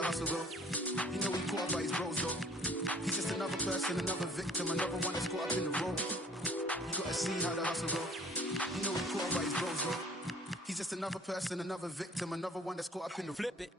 the hustle go. You know he caught up by his bros though. He's just another person, another victim, another one that's caught up in the road. You gotta see how the hustle go. You know he caught up by his bros though. He's just another person, another victim, another one that's caught up in the flip it.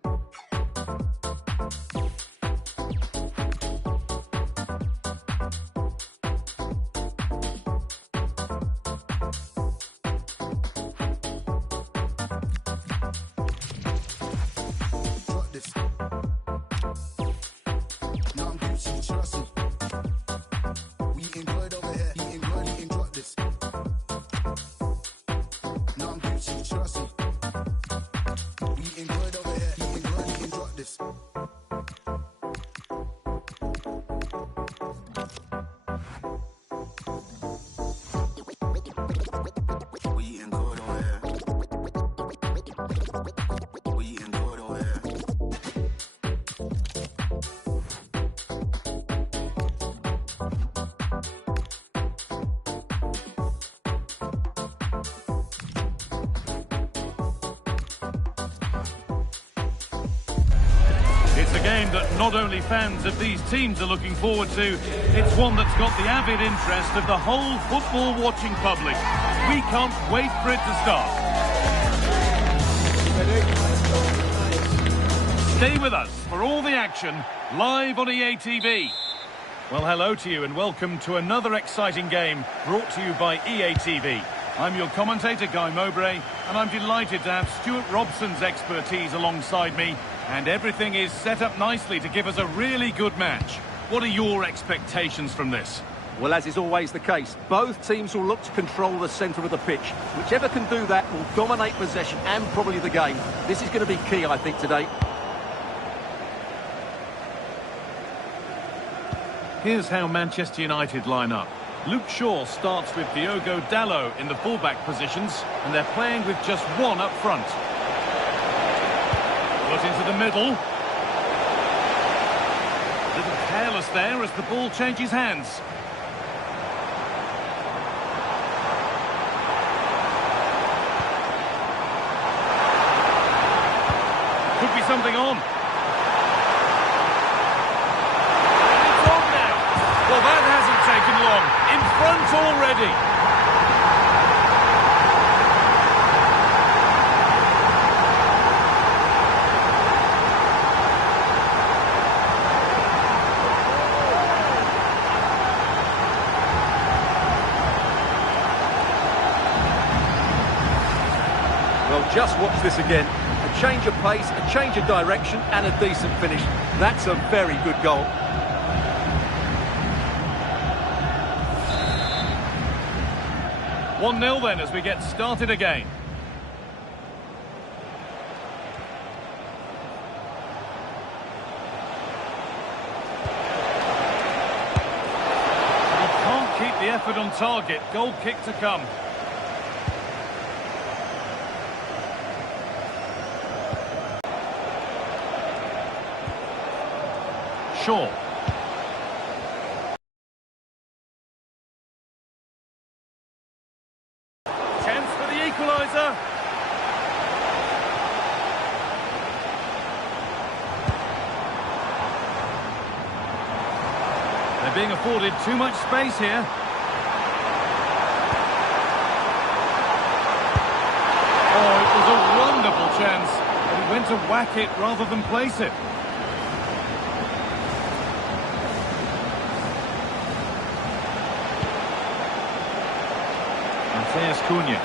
It's a game that not only fans of these teams are looking forward to, it's one that's got the avid interest of the whole football-watching public. We can't wait for it to start. Stay with us for all the action, live on EA TV. Well, hello to you and welcome to another exciting game brought to you by EA TV. I'm your commentator, Guy Mowbray, and I'm delighted to have Stuart Robson's expertise alongside me, and everything is set up nicely to give us a really good match. What are your expectations from this? Well, as is always the case, both teams will look to control the centre of the pitch. Whichever can do that will dominate possession and probably the game. This is going to be key, I think, today. Here's how Manchester United line up. Luke Shaw starts with Diogo Dalot in the fullback positions, and they're playing with just one up front. Put into the middle. A little careless there as the ball changes hands. Could be something on. It's on now. Well, that hasn't taken long. In front already. Well, just watch this again. A change of pace, a change of direction and a decent finish. That's a very good goal. One 0 then as we get started again. He can't keep the effort on target. Goal kick to come. Shaw. Chance for the equaliser. They're being afforded too much space here. Oh, it was a wonderful chance, but he went to whack it rather than place it. Cunha.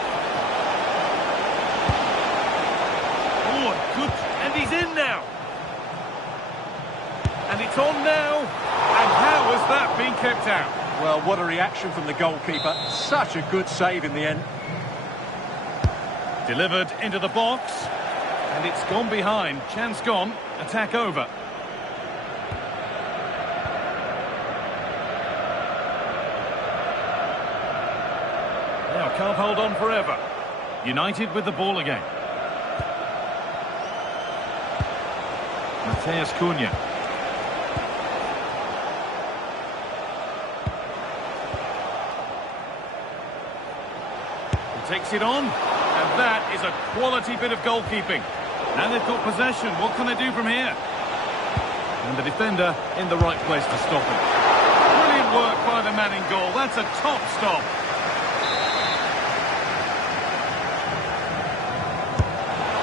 Oh, good, and he's in now. And it's on now. And how has that been kept out? Well, what a reaction from the goalkeeper. Such a good save in the end. Delivered into the box. And it's gone behind. Chance gone. Attack over. Now can't hold on forever. United with the ball again. Matheus Cunha. He takes it on, and that is a quality bit of goalkeeping. Now they've got possession. What can they do from here? And the defender in the right place to stop him. Brilliant work by the man in goal. That's a top stop.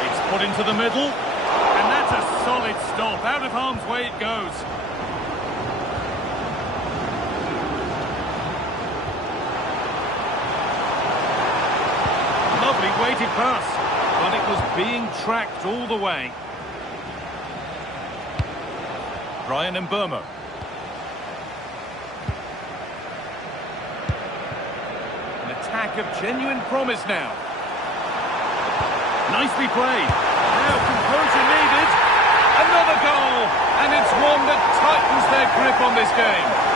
It's put into the middle. And that's a solid stop. Out of harm's way it goes. Lovely weighted pass. But it was being tracked all the way. Brian Mbermo. An attack of genuine promise now. Nicely played. Now composure needed. Another goal. And it's one that tightens their grip on this game.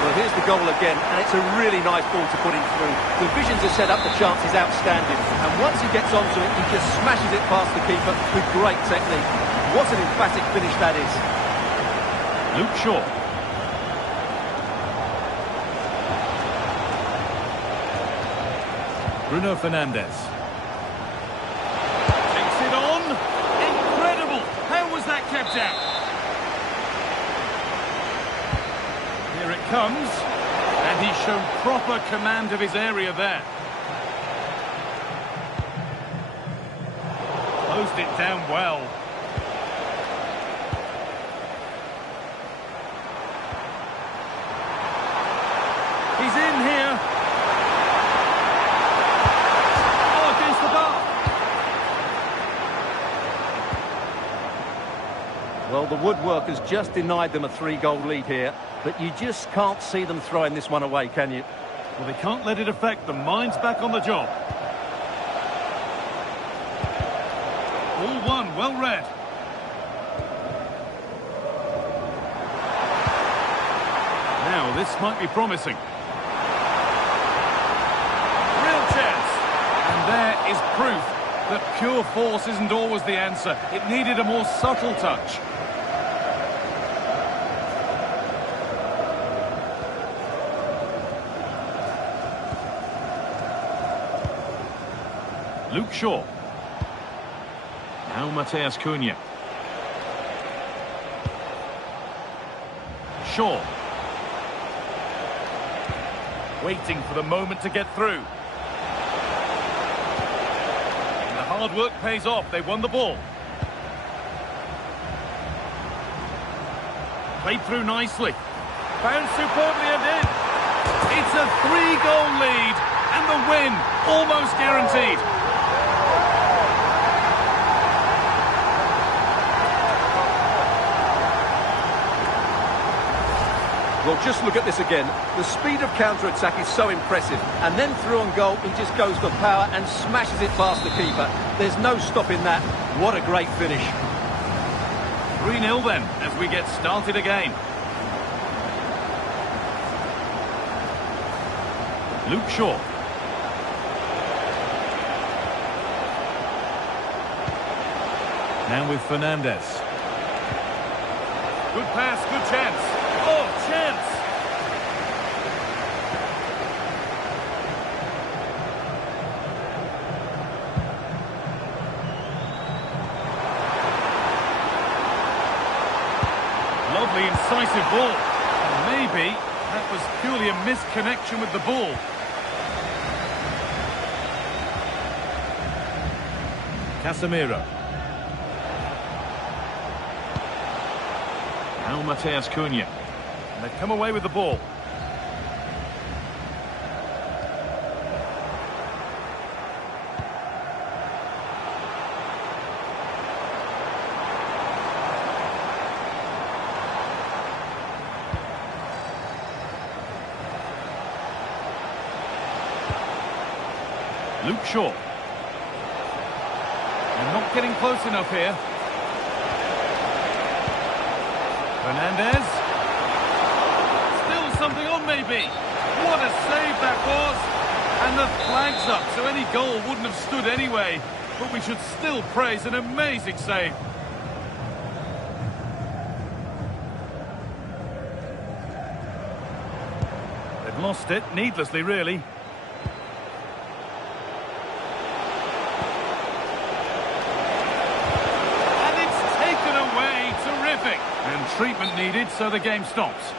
Well, here's the goal again, and it's a really nice ball to put him through. The visions are set up, the chance is outstanding. And once he gets onto it, he just smashes it past the keeper with great technique. What an emphatic finish that is. Luke Shaw. Bruno Fernandes. Takes it on. Incredible. How was that kept out? Here it comes. And he showed proper command of his area there. Closed it down well. He's in here. Oh, against the bar. Well, the woodworkers just denied them a 3-goal lead here, but you just can't see them throwing this one away, can you? Well, they can't let it affect them. Mind's back on the job. All one, well read. Now, this might be promising. Real chance. And there is proof that pure force isn't always the answer. It needed a more subtle touch. Luke Shaw. Now Mateus Cunha. Shaw. Waiting for the moment to get through. And the hard work pays off. They won the ball. Played through nicely. Found superbly and in. It's a 3-goal lead. And the win almost guaranteed. Well, just look at this again. The speed of counter-attack is so impressive. And then through on goal, he just goes for power and smashes it past the keeper. There's no stopping that. What a great finish. 3-0 then, as we get started again. Luke Shaw. Now with Fernandes. Good pass, good chance. Oh, chance! Lovely, incisive ball. Maybe that was purely a misconnection with the ball. Casemiro. Now Mateus Cunha. And they've come away with the ball. Luke Shaw. They're not getting close enough here. Fernandes. Still something on maybe. What a save that was. And the flag's up, so any goal wouldn't have stood anyway. But we should still praise an amazing save. They've lost it, needlessly really. treatment needed, so the game stops.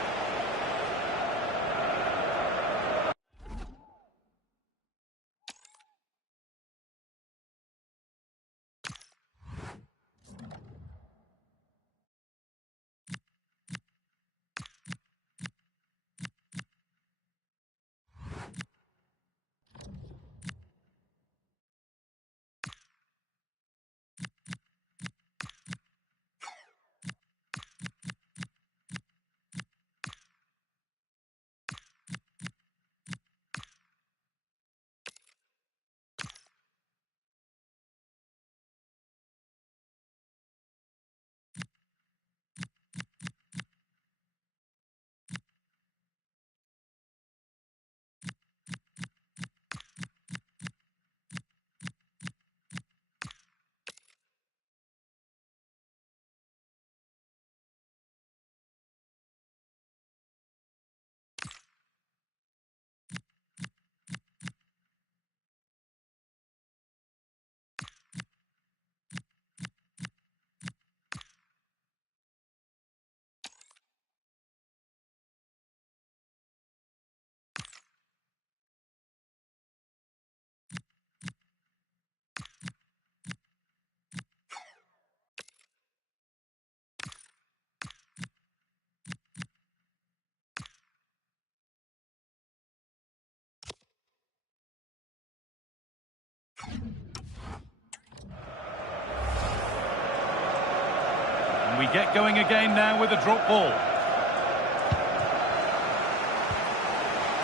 We get going again now with a drop ball.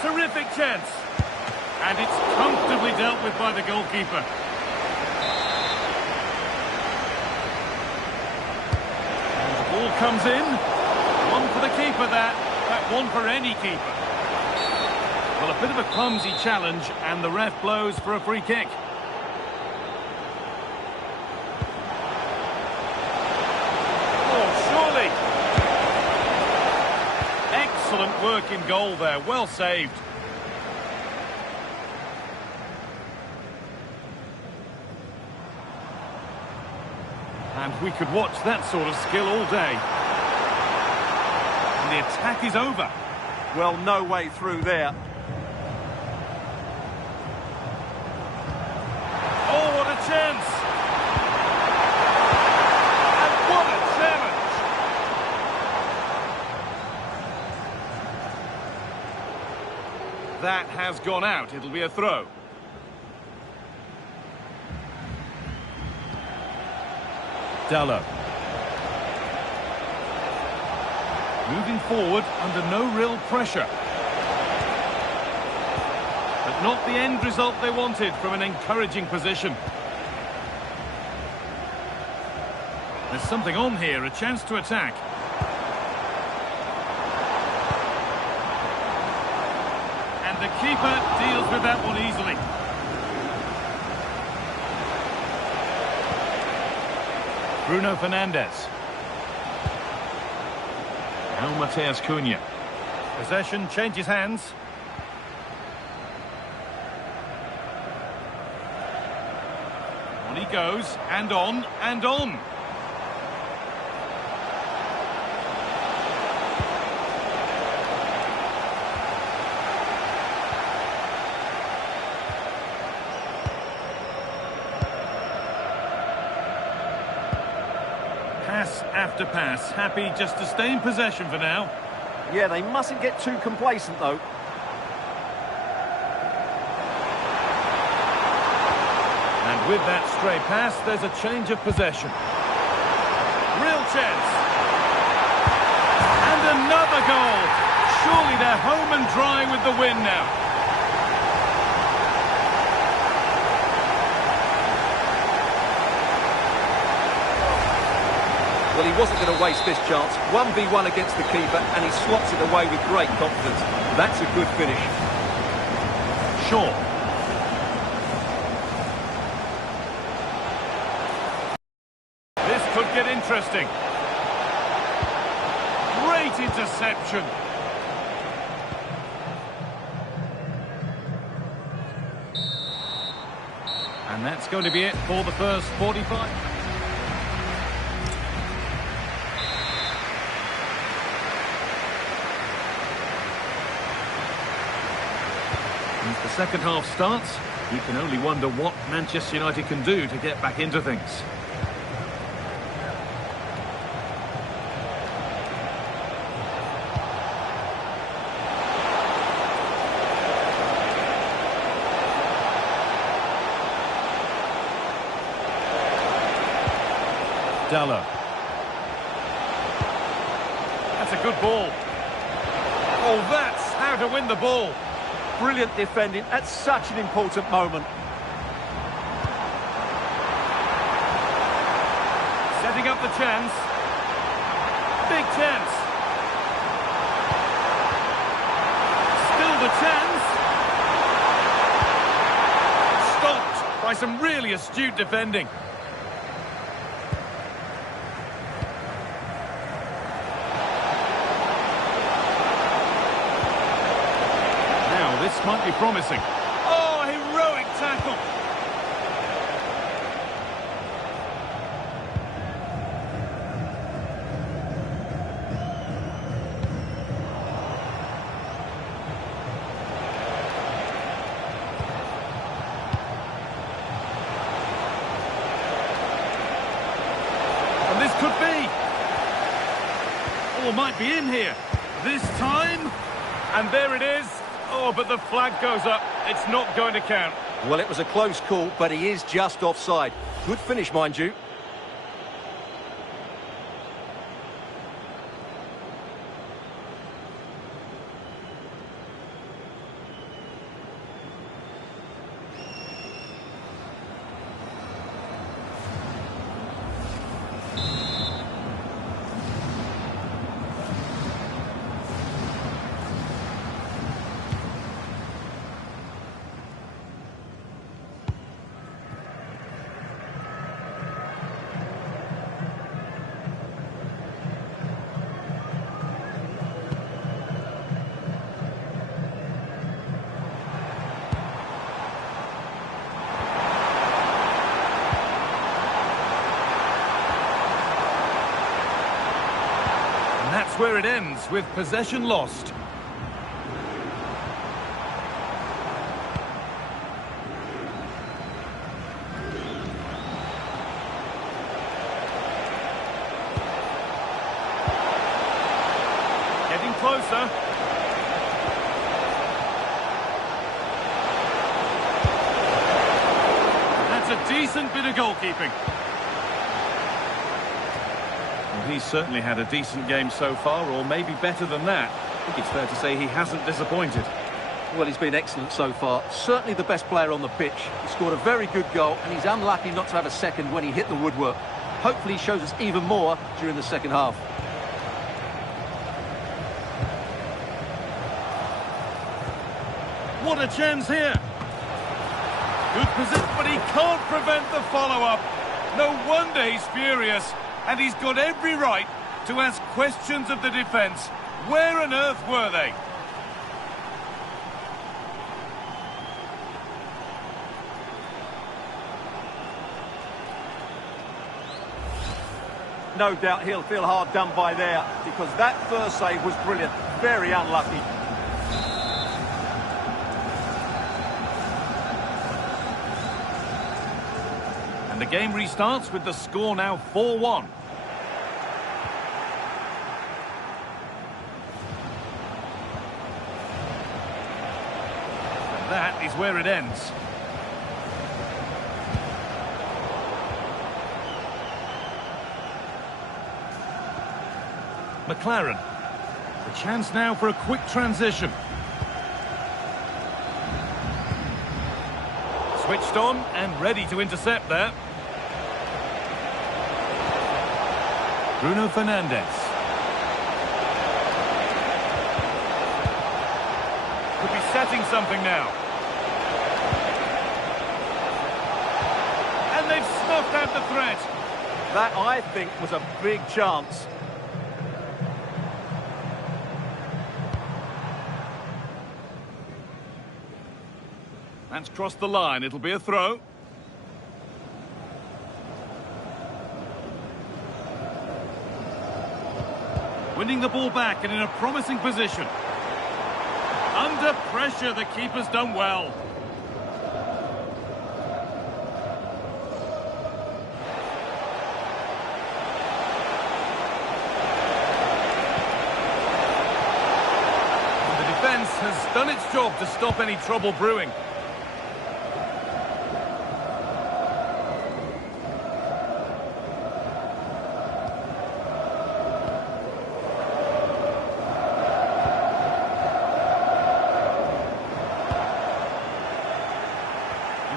Terrific chance. And it's comfortably dealt with by the goalkeeper. And the ball comes in. One for the keeper, that one for any keeper. Well, a bit of a clumsy challenge, and the ref blows for a free kick. Excellent work in goal there, well saved. And we could watch that sort of skill all day. And the attack is over. Well, no way through there. Oh, what a chance! And what a challenge! That has gone out. It'll be a throw. Dallo. Moving forward under no real pressure. But not the end result they wanted from an encouraging position. There's something on here, a chance to attack. And the keeper deals with that one easily. Bruno Fernandes. Now Mateus Cunha. Possession changes hands. On he goes, and on, and on. Pass after pass, happy just to stay in possession for now. Yeah, they mustn't get too complacent, though. And with that stray pass, there's a change of possession. Real chance. And another goal. Surely they're home and dry with the win now. Well, he wasn't going to waste this chance. 1v1 against the keeper, and he slots it away with great confidence. That's a good finish. Sure. This could get interesting. Great interception. And that's going to be it for the first 45. second half starts, you can only wonder what Manchester United can do to get back into things. Dallo. That's a good ball. Oh, that's how to win the ball. Brilliant defending at such an important moment. Setting up the chance. Big chance. Still the chance. Stopped by some really astute defending. This might be promising. Oh, heroic tackle. And this could be. Oh, might be in here. This time. And there it is. Oh, but the flag goes up. It's not going to count. Well, it was a close call, but he is just offside. Good finish, mind you. That's where it ends, with possession lost. Getting closer. That's a decent bit of goalkeeping. He's certainly had a decent game so far, or maybe better than that. I think it's fair to say he hasn't disappointed. Well, he's been excellent so far. Certainly the best player on the pitch. He scored a very good goal, and he's unlucky not to have a second when he hit the woodwork. Hopefully he shows us even more during the second half. What a chance here. Good position, but he can't prevent the follow-up. No wonder he's furious. And he's got every right to ask questions of the defence. Where on earth were they? No doubt he'll feel hard done by there, because that first save was brilliant. Very unlucky. And the game restarts with the score now 4-1. That is where it ends. McLaren. The chance now for a quick transition. Switched on and ready to intercept there. Bruno Fernandes. Could be setting something now. And they've snuffed out the threat. That, I think, was a big chance. That's crossed the line. It'll be a throw. Winning the ball back and in a promising position. Under pressure, the keeper's done well. has done its job to stop any trouble brewing.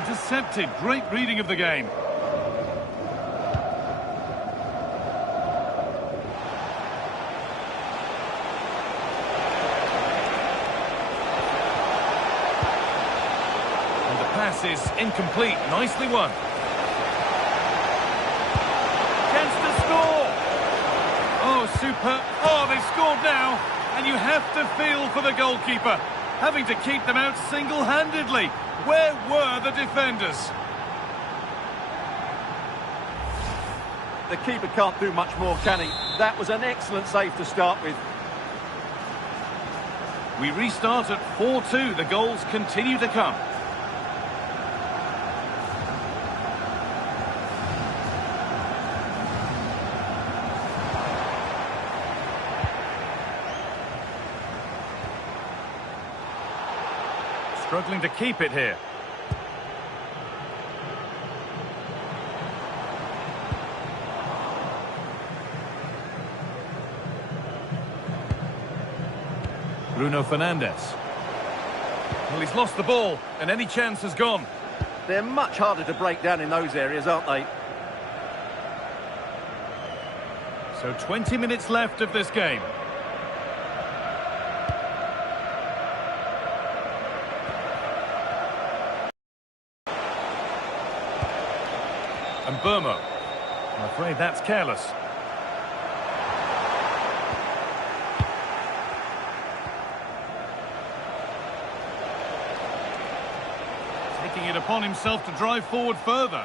Intercepted. Great reading of the game. And the pass is incomplete. Nicely won. Chance to score. Oh, super. Oh, they've scored now. And you have to feel for the goalkeeper, having to keep them out single-handedly. Where were the defenders? The keeper can't do much more, can he? That was an excellent save to start with. We restart at 4-2. The goals continue to come. Struggling to keep it here. Bruno Fernandes. Well, he's lost the ball, and any chance has gone. They're much harder to break down in those areas, aren't they? So 20 minutes left of this game. And Burma. I'm afraid that's careless. Taking it upon himself to drive forward further.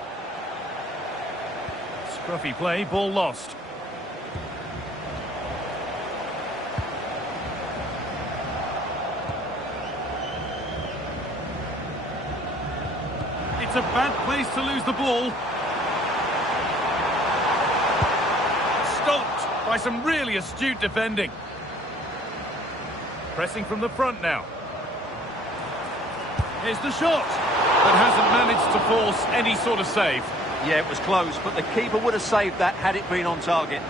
Scruffy play, ball lost. It's a bad place to lose the ball. Stopped by some really astute defending. Pressing from the front now. Here's the shot, but hasn't managed to force any sort of save. Yeah, it was close, but the keeper would have saved that had it been on target.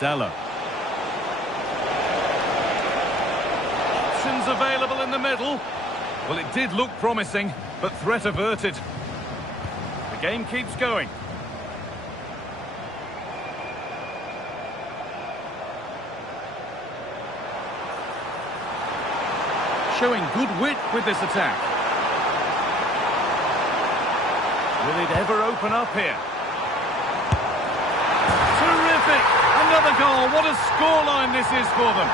Dallo. Options available in the middle. Well, it did look promising, but threat averted. The game keeps going. Showing good wit with this attack. Will it ever open up here? Terrific! Another goal. What a scoreline this is for them.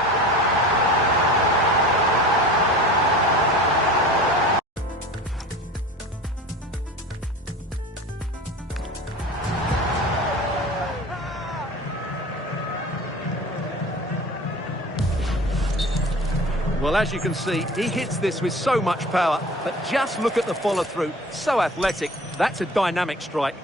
Well, as you can see, he hits this with so much power, but just look at the follow-through. So athletic. That's a dynamic strike.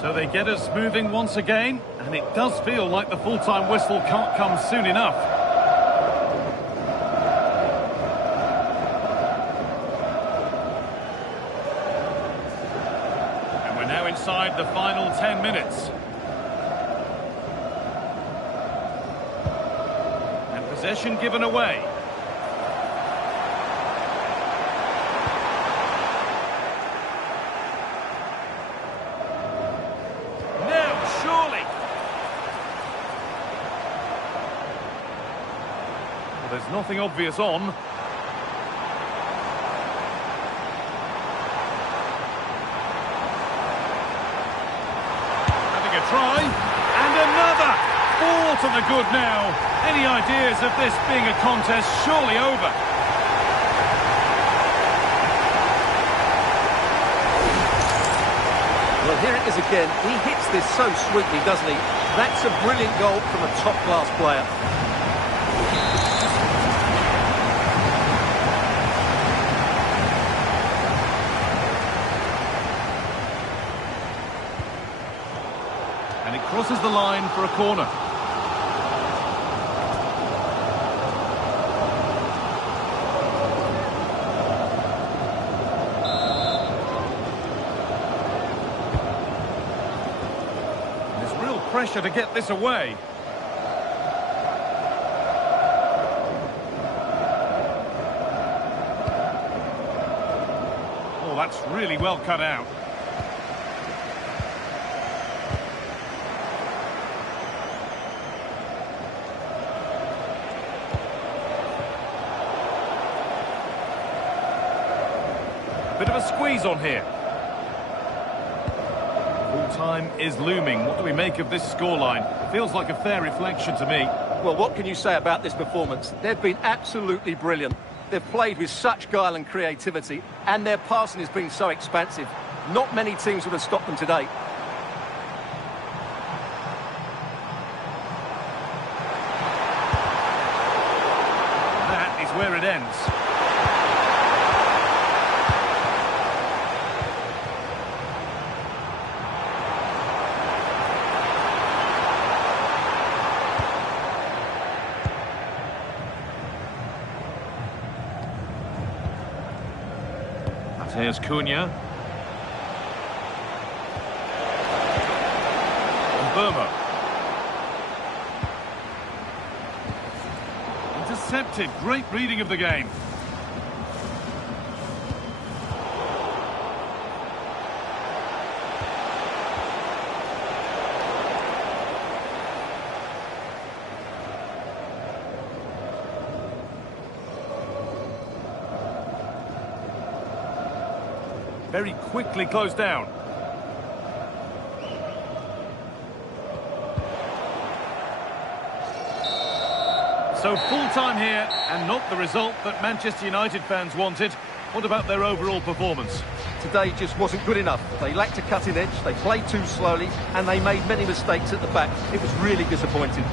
So they get us moving once again, and it does feel like the full-time whistle can't come soon enough. And we're now inside the final 10 minutes. And possession given away. There's nothing obvious on. shot on the good now. Any ideas of this being a contest surely over? Well, here it is again. He hits this so sweetly, doesn't he? That's a brilliant goal from a top-class player. And it crosses the line for a corner. Pressure to get this away. Oh, that's really well cut out. Bit of a squeeze on here. Time is looming. What do we make of this scoreline? Feels like a fair reflection to me. Well, what can you say about this performance? They've been absolutely brilliant. They've played with such guile and creativity, and their passing has been so expansive. Not many teams would have stopped them today. That is where it ends. Here's Cunha. And Burma. Intercepted. Great reading of the game. Very quickly closed down. So full-time here, and not the result that Manchester United fans wanted. What about their overall performance? Today just wasn't good enough. They lacked a cutting edge, they played too slowly, and they made many mistakes at the back. It was really disappointing.